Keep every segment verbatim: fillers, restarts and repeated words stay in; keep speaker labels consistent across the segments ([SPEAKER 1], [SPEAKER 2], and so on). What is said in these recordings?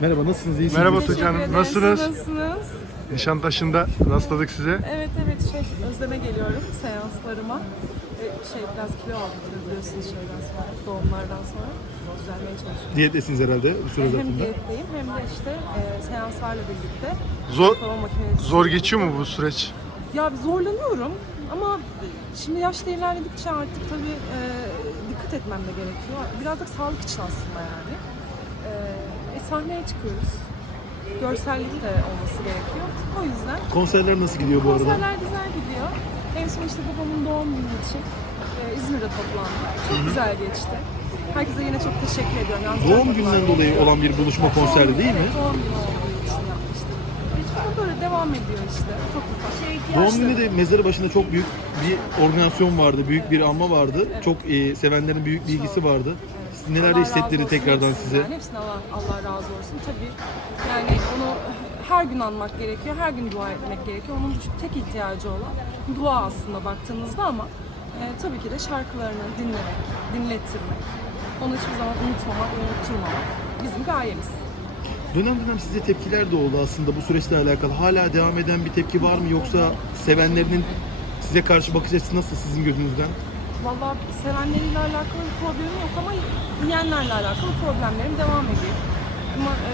[SPEAKER 1] Merhaba, nasılsınız? İyisiniz?
[SPEAKER 2] Merhaba
[SPEAKER 1] Teşekkür
[SPEAKER 2] Tuğçe Hanım,
[SPEAKER 3] ederim.
[SPEAKER 2] nasılsınız?
[SPEAKER 3] Siz nasılsınız?
[SPEAKER 2] Nişantaşı'nda rastladık size.
[SPEAKER 3] Evet evet şey Özlem'e geliyorum seanslarıma. Ee, şey biraz kilo aldım biliyorsunuz şeyden sonra, doğumlardan sonra düzelmeye çalışıyorum.
[SPEAKER 1] Diyettesiniz herhalde bu süre
[SPEAKER 3] Hem
[SPEAKER 1] zarfında.
[SPEAKER 3] diyetteyim hem de işte e, seanslarla birlikte.
[SPEAKER 2] Zor
[SPEAKER 3] Hava makinesi-
[SPEAKER 2] zor geçiyor mu bu süreç?
[SPEAKER 3] Ya zorlanıyorum ama şimdi yaşta ilerledikçe artık tabii e, dikkat etmem de gerekiyor. Biraz da sağlık için aslında yani. E, e, sahneye çıkıyoruz. Görsellik de olması gerekiyor. O yüzden
[SPEAKER 1] Konserler nasıl gidiyor bu arada?
[SPEAKER 3] konserler güzel gidiyor. En son işte babamın doğum günü için e, İzmir'de toplandık. Çok güzel geçti. Herkese yine çok teşekkür ediyorum. Yalnız
[SPEAKER 1] Doğum
[SPEAKER 3] ben-
[SPEAKER 1] günden dolayı olan bir buluşma konseri değil mi?
[SPEAKER 3] Evet, doğum günü olduğu için yapmıştık. Ama böyle devam ediyor işte. Çok ufak.
[SPEAKER 1] Doğum günü de mezarı başında çok büyük bir organizasyon vardı, büyük bir anma vardı. Çok e, sevenlerin büyük bir ilgisi vardı. Siz neler
[SPEAKER 3] Allah
[SPEAKER 1] hissettirdi
[SPEAKER 3] razı olsun
[SPEAKER 1] tekrardan
[SPEAKER 3] hepsinden.
[SPEAKER 1] size?
[SPEAKER 3] Hepsine Allah, Allah razı olsun. Tabii yani onu her gün anmak gerekiyor, her gün dua etmek gerekiyor. Onun tek ihtiyacı olan dua aslında baktığınızda ama e, tabii ki de şarkılarını dinlemek, dinlettirmek. Onu hiçbir zaman unutmamak, unutturmamak bizim gayemiz.
[SPEAKER 1] Dönem dönem size tepkiler de oldu aslında bu süreçle alakalı. Hala devam eden bir tepki var mı, yoksa sevenlerinin size karşı bakış açısı nasıl sizin gözünüzden?
[SPEAKER 3] Vallahi sevenleriyle alakalı bir problemim yok ama yiyenlerle alakalı problemlerim devam ediyor. Ama e,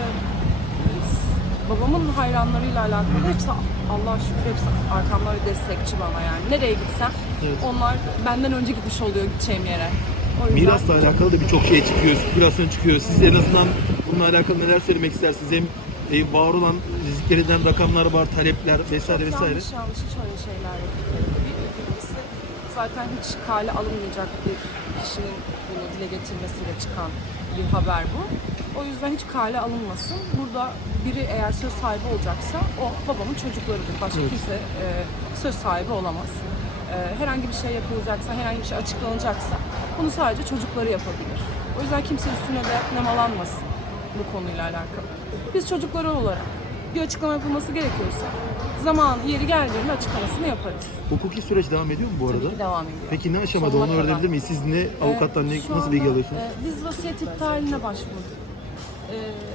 [SPEAKER 3] babamın hayranlarıyla alakalı hepsi Allah'a şükür hepsi arkamda ve destekçi bana yani. Nereye gitsem
[SPEAKER 1] Evet.
[SPEAKER 3] onlar benden önce gitmiş oluyor gideceğim yere. O yüzden
[SPEAKER 1] Mirasla alakalı da birçok şey çıkıyor, spekülasyon çıkıyor. Siz en azından bununla alakalı neler söylemek istersiniz? Hem e, var olan zikredilen rakamlar var, talepler vesaire vesaire.
[SPEAKER 3] yanlış yanlış hiç öyle şeyler yok. Bir ikincisi zaten hiç kale alınmayacak bir kişinin bunu dile getirmesiyle çıkan bir haber bu. O yüzden hiç kale alınmasın. Burada biri eğer söz sahibi olacaksa o babamın çocuklarıdır. Başka
[SPEAKER 1] Evet.
[SPEAKER 3] kimse e, söz sahibi olamaz. E, herhangi bir şey yapılacaksa, herhangi bir şey açıklanacaksa bunu sadece çocukları yapabilir. O yüzden kimse üstüne de nemalanmasın bu konuyla alakalı. Biz çocukları olarak bir açıklama yapılması gerekiyorsa zaman yeri geldiğinde açıklamasını yaparız.
[SPEAKER 1] Hukuki süreç devam ediyor mu bu arada?
[SPEAKER 3] Tabii ki devam ediyor.
[SPEAKER 1] Peki ne aşamada,
[SPEAKER 3] Sonuna
[SPEAKER 1] onu
[SPEAKER 3] kadar.
[SPEAKER 1] öğrenebilir miyiz? Siz ne avukattan ne,
[SPEAKER 3] Ee, şu
[SPEAKER 1] nasıl bilgi
[SPEAKER 3] anda,
[SPEAKER 1] alıyorsunuz?
[SPEAKER 3] e, biz vasiyet iptaline başvurduk. Ee,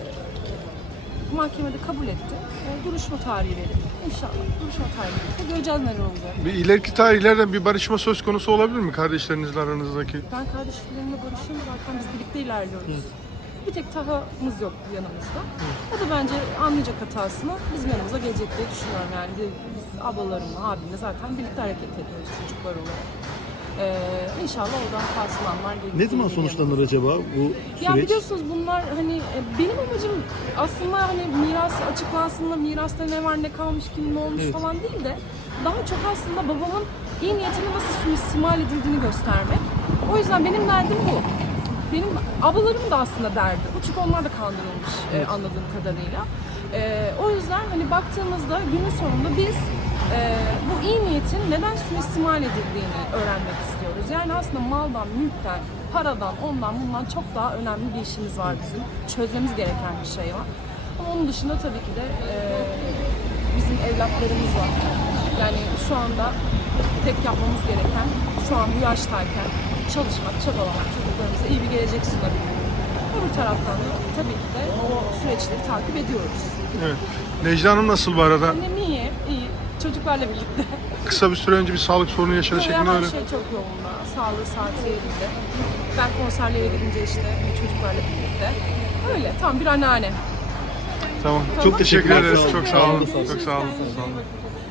[SPEAKER 3] mahkemede kabul etti. Ee, duruşma tarihi verildi. İnşallah duruşma tarihi verildi. Göreceğiz neler olacak.
[SPEAKER 2] Bir ileriki tarihlerden bir barışma söz konusu olabilir mi kardeşlerinizle aranızdaki?
[SPEAKER 3] Ben kardeşlerimle barışıyorum zaten biz birlikte ilerliyoruz. Bir tek Taha'mız yok yanımızda. O da bence anlayacak hatasını bizim yanımıza gelecek diye düşünüyorum yani. Biz ablalarımla, abimle zaten birlikte hareket ediyoruz çocuklar olarak. Ee, inşallah oradan hatasını anlar. gelir-
[SPEAKER 1] Ne zaman
[SPEAKER 3] gelir
[SPEAKER 1] sonuçlanır
[SPEAKER 3] yanımıza.
[SPEAKER 1] acaba bu
[SPEAKER 3] Ya
[SPEAKER 1] süreç?
[SPEAKER 3] biliyorsunuz bunlar hani e, benim amacım aslında hani miras açıklansın da mirasta ne var ne kalmış kim ne olmuş
[SPEAKER 1] Evet.
[SPEAKER 3] falan değil de daha çok aslında babamın iyi niyetini nasıl suistimal edildiğini göstermek. O yüzden benim derdim bu. Benim ablalarım da aslında derdi bu çünkü onlar da kandırılmış e, anladığım kadarıyla. E, o yüzden hani baktığımızda günün sonunda biz e, bu iyi niyetin neden suistimal edildiğini öğrenmek istiyoruz. Yani aslında maldan, mülkten, paradan, ondan bundan çok daha önemli bir işimiz var bizim. Çözmemiz gereken bir şey var. Ama onun dışında tabii ki de e, bizim evlatlarımız var. Yani şu anda tek yapmamız gereken şu an bu yaştayken çalışmak, çabalamak, çocuklarımıza iyi bir gelecek sunabilmek. Öbür taraftan da tabii ki de o süreçleri takip ediyoruz.
[SPEAKER 2] Evet. Necla Hanım nasıl bu arada?
[SPEAKER 3] Annem iyi, iyi. Çocuklarla birlikte.
[SPEAKER 2] Kısa bir süre önce bir sağlık sorunu yaşadı
[SPEAKER 3] Böyle
[SPEAKER 2] şeklinde
[SPEAKER 3] her
[SPEAKER 2] öyle.
[SPEAKER 3] şey çok yolunda. Sağlığı, saati yerinde. Ben konserlere gidince işte çocuklarla birlikte. Öyle, tam bir anneanne.
[SPEAKER 2] Tamam.
[SPEAKER 3] Tamam.
[SPEAKER 2] Çok teşekkür
[SPEAKER 1] Teşekkürler,
[SPEAKER 2] ederiz.
[SPEAKER 1] sağ olun.
[SPEAKER 2] Çok sağ olun.
[SPEAKER 3] Görüşürüz.
[SPEAKER 2] Çok sağ olun.
[SPEAKER 3] Kendinize
[SPEAKER 2] Sağ
[SPEAKER 3] iyi
[SPEAKER 2] olun.
[SPEAKER 3] bakın.